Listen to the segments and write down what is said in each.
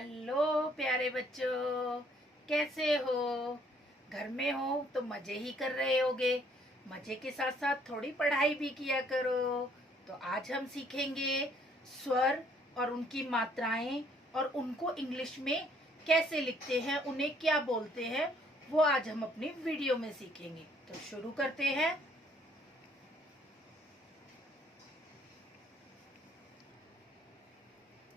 Hello प्यारे बच्चों, कैसे हो? घर में हो तो मजे ही कर रहे होगे। मजे के साथ साथ थोड़ी पढ़ाई भी किया करो। तो आज हम सीखेंगे स्वर और उनकी मात्राएं और उनको इंग्लिश में कैसे लिखते हैं, उन्हें क्या बोलते हैं, वो आज हम अपनी वीडियो में सीखेंगे। तो शुरू करते हैं।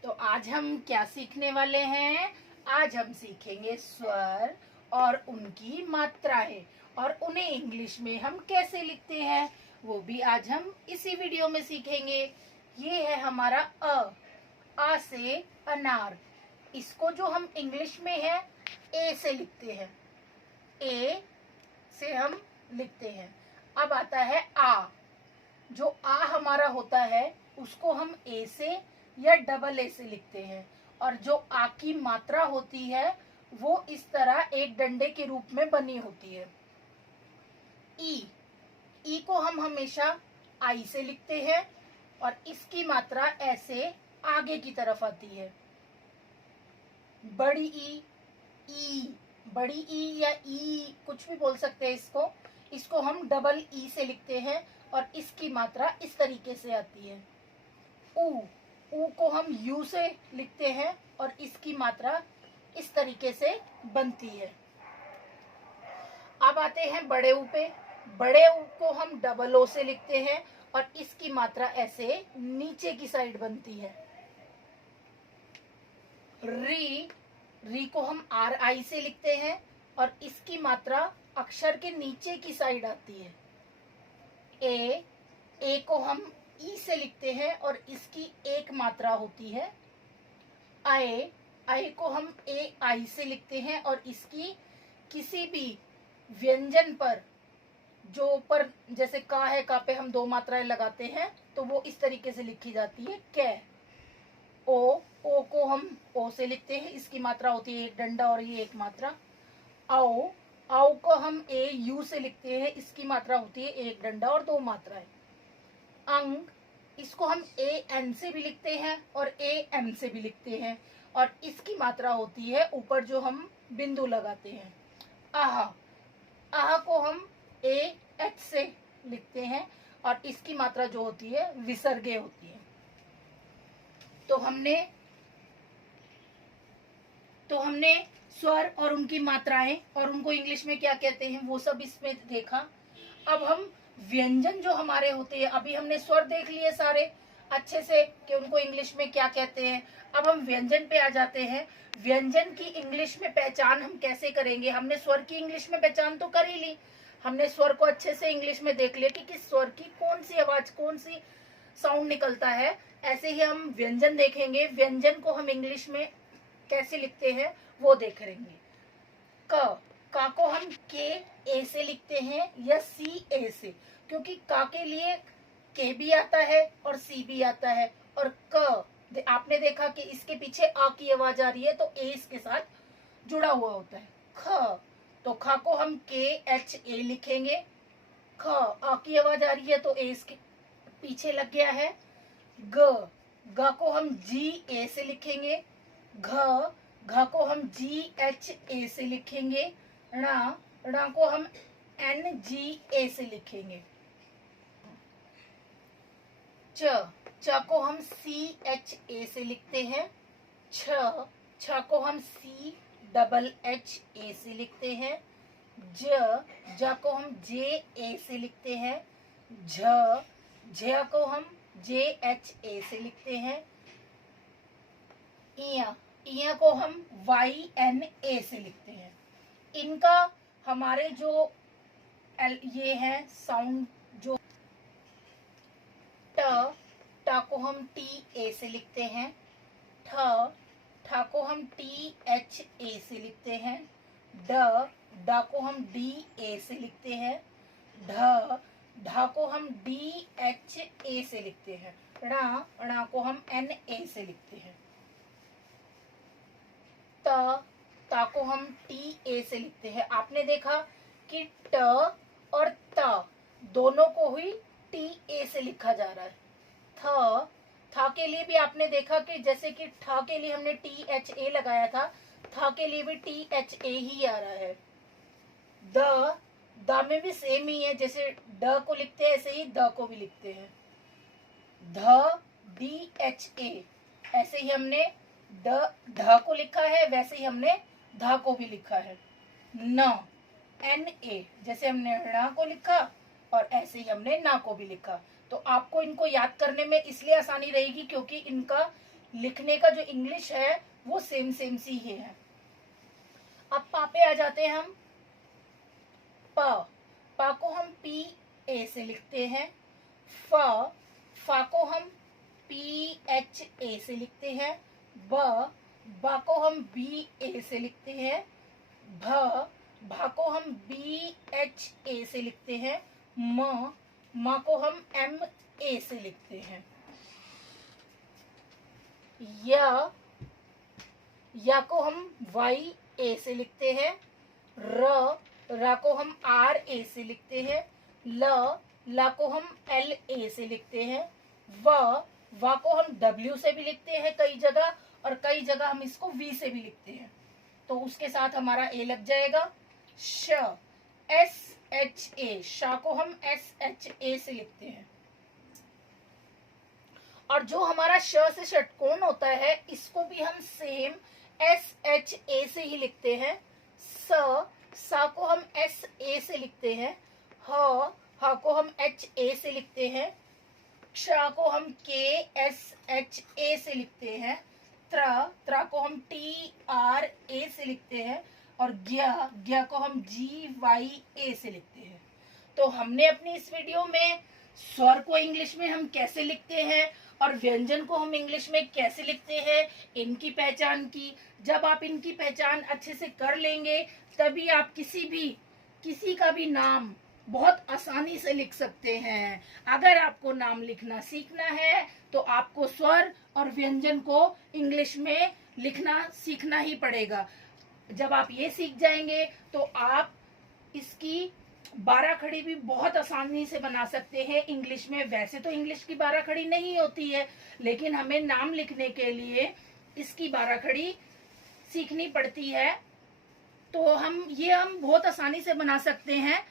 तो आज हम क्या सीखने वाले हैं? आज हम सीखेंगे स्वर और उनकी मात्राएं और उन्हें इंग्लिश में हम कैसे लिखते हैं, वो भी आज हम इसी वीडियो में सीखेंगे। ये है हमारा अ से अनार। इसको जो हम इंग्लिश में है ए से लिखते हैं। ए से हम लिखते हैं। अब आता है आ। जो आ हमारा होता है उसको हम ए से या डबल ए से लिखते हैं। और जो आ की मात्रा होती है वो इस तरह एक डंडे के रूप में बनी होती है। ई को हम हमेशा आई से लिखते हैं और इसकी मात्रा ऐसे आगे की तरफ आती है। बड़ी ई, बड़ी ई या ई कुछ भी बोल सकते हैं इसको हम डबल ई से लिखते हैं और इसकी मात्रा इस तरीके से आती है। ऊ को हम यू से लिखते हैं और इसकी मात्रा इस तरीके से बनती है। अब आते हैं बड़े ऊ पे। बड़े ऊ को हम डबल ओ से लिखते हैं और इसकी मात्रा ऐसे नीचे की साइड बनती है। री को हम आर आई से लिखते हैं और इसकी मात्रा अक्षर के नीचे की साइड आती है। ए को हम ई से लिखते हैं और इसकी एक मात्रा होती है। आई को हम ए आई से लिखते हैं और इसकी किसी भी व्यंजन पर जो ऊपर जैसे का है, का पे हम दो मात्राएं लगाते हैं तो वो इस तरीके से लिखी जाती है कै। ओ को हम ओ से लिखते हैं, इसकी मात्रा होती है एक डंडा और ये एक मात्रा। आओ को हम ए यू से लिखते हैं, इसकी मात्रा होती है एक डंडा और दो मात्राएं। अंग, इसको हम ए एन से भी लिखते हैं और ए एम से भी लिखते हैं और इसकी मात्रा होती है ऊपर जो हम बिंदु लगाते हैं। आहा को हम ए एच से लिखते हैं और इसकी मात्रा जो होती है विसर्गे होती है। तो हमने स्वर और उनकी मात्राएं और उनको इंग्लिश में क्या कहते हैं वो सब इसमें देखा। अब हम व्यंजन जो हमारे होते हैं, अभी हमने स्वर देख लिए सारे अच्छे से कि उनको इंग्लिश में क्या कहते हैं। अब हम व्यंजन पे आ जाते हैं। व्यंजन की इंग्लिश में पहचान हम कैसे करेंगे? हमने स्वर की इंग्लिश में पहचान तो कर ही ली, हमने स्वर को अच्छे से इंग्लिश में देख लिया कि किस स्वर की कौन सी आवाज, कौन सी साउंड निकलता है। ऐसे ही हम व्यंजन देखेंगे। व्यंजन को हम इंग्लिश में कैसे लिखते हैं वो देख लेंगे। का को हम के ए से लिखते हैं या सी ए से, क्योंकि का के लिए के भी आता है और सी भी आता है। और क आपने देखा कि इसके पीछे आ की आवाज आ रही है तो ए इसके साथ जुड़ा हुआ होता है। ख, तो ख को हम के एच ए लिखेंगे। ख, आ की आवाज आ रही है तो ए इसके पीछे लग गया है। ग को हम जी ए से लिखेंगे। घ को हम जी एच ए से लिखेंगे। ण को हम एन जी ए से लिखेंगे। च को हम सी एच ए से लिखते हैं। छ को हम सी डबल एच ए से लिखते हैं। ज को हम जे ए से लिखते हैं। झ को हम जे एच ए से लिखते हैं। इया को हम वाई एन ए से लिखते हैं। इनका हमारे जो ये है साउंड, जो ट को हम टी ए से लिखते हैं। ठ को हम टी एच ए से लिखते हैं। ड को हम डी ए से लिखते हैं। ढ को हम डी एच ए से लिखते हैं। ण को हम एन ए से लिखते हैं। ता को हम टी ए से लिखते हैं। आपने देखा कि ट और त दोनों को ही टी ए से लिखा जा रहा है। था के लिए भी आपने देखा कि जैसे कि ठा के लिए हमने THA लगाया था, था के लिए भी THA ही आ रहा है। द में भी सेम ही है, जैसे ड को लिखते हैं ऐसे ही द को भी लिखते हैं, ध DHA, ऐसे ही हमने ध को लिखा है, वैसे ही हमने ध को भी लिखा है। न NA, जैसे हमने ण को लिखा और ऐसे ही हमने ना को भी लिखा। तो आपको इनको याद करने में इसलिए आसानी रहेगी क्योंकि इनका लिखने का जो इंग्लिश है वो सेम सी ही है। अब पा पे आ जाते हैं हम। पा को हम PA से लिखते हैं। फा को हम PHA से लिखते हैं। बा को हम BA से लिखते हैं। भा को हम BHA से लिखते हैं। माँ को हम MA से लिखते हैं। या को हम YA से लिखते हैं। रा को हम RA से लिखते हैं। ला को हम LA से लिखते हैं। वा को हम W से भी लिखते हैं कई जगह, और कई जगह हम इसको V से भी लिखते हैं, तो उसके साथ हमारा A लग जाएगा। SHA, शा को हम SHA से लिखते हैं। और जो हमारा श से षटकोण होता है इसको भी हम सेम SHA से ही लिखते हैं। सा को हम SA से लिखते हैं। हा को हम HA से लिखते हैं। क्षा को हम KSHA से लिखते हैं। त्रा को हम TRA से लिखते हैं। और ज्ञा को हम GYA से लिखते हैं। तो हमने अपनी इस वीडियो में स्वर को इंग्लिश में हम कैसे लिखते हैं और व्यंजन को हम इंग्लिश में कैसे लिखते हैं इनकी पहचान की। जब आप इनकी पहचान अच्छे से कर लेंगे तभी आप किसी का भी नाम बहुत आसानी से लिख सकते हैं। अगर आपको नाम लिखना सीखना है तो आपको स्वर और व्यंजन को इंग्लिश में लिखना सीखना ही पड़ेगा। जब आप ये सीख जाएंगे तो आप इसकी 12 खड़ी भी बहुत आसानी से बना सकते हैं इंग्लिश में। वैसे तो इंग्लिश की 12 खड़ी नहीं होती है, लेकिन हमें नाम लिखने के लिए इसकी 12 खड़ी सीखनी पड़ती है। तो हम बहुत आसानी से बना सकते हैं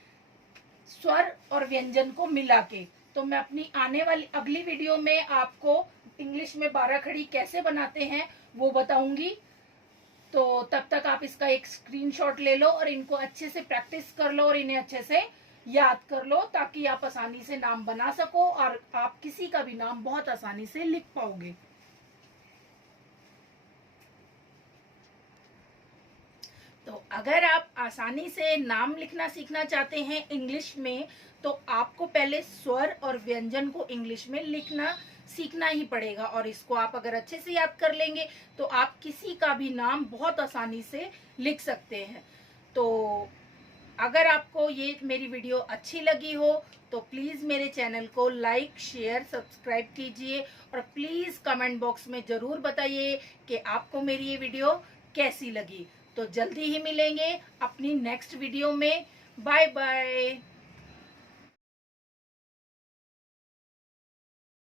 स्वर और व्यंजन को मिला के। तो मैं अपनी आने वाली अगली वीडियो में आपको इंग्लिश में 12 खड़ी कैसे बनाते हैं वो बताऊंगी। तो तब तक आप इसका एक स्क्रीनशॉट ले लो और इनको अच्छे से प्रैक्टिस कर लो और इन्हें अच्छे से याद कर लो, ताकि आप आसानी से नाम बना सको और आप किसी का भी नाम बहुत आसानी से लिख पाओगे। तो अगर आप आसानी से नाम लिखना सीखना चाहते हैं इंग्लिश में, तो आपको पहले स्वर और व्यंजन को इंग्लिश में लिखना सीखना ही पड़ेगा। और इसको आप अगर अच्छे से याद कर लेंगे तो आप किसी का भी नाम बहुत आसानी से लिख सकते हैं। तो अगर आपको ये मेरी वीडियो अच्छी लगी हो तो प्लीज़ मेरे चैनल को लाइक, शेयर, सब्सक्राइब कीजिए और प्लीज़ कमेंट बॉक्स में ज़रूर बताइए कि आपको मेरी ये वीडियो कैसी लगी। तो जल्दी ही मिलेंगे अपनी नेक्स्ट वीडियो में। Bye bye.